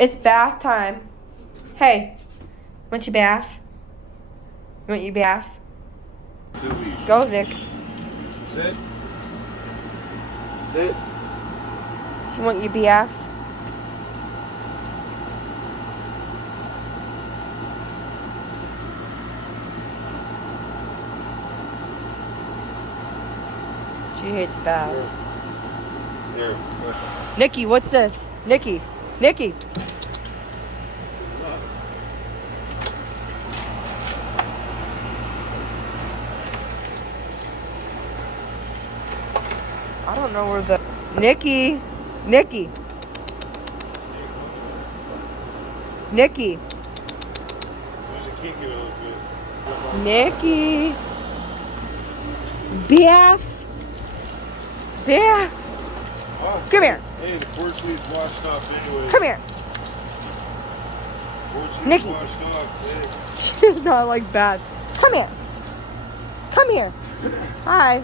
It's bath time. Hey, want your bath? Want your bath? Go, Vic. Sit. Sit. You want your bath? She hates baths. Here. Nikki, what's this? Nikki. Nikki. I don't know where the... Nikki. Nikki. Nikki. Nikki. Bath. Bath. Oh, Come here. hey, the porch needs washed off anyway. Come here. Porch needs Nikki. washed off. She does not like baths. Come here. Come here. Hi.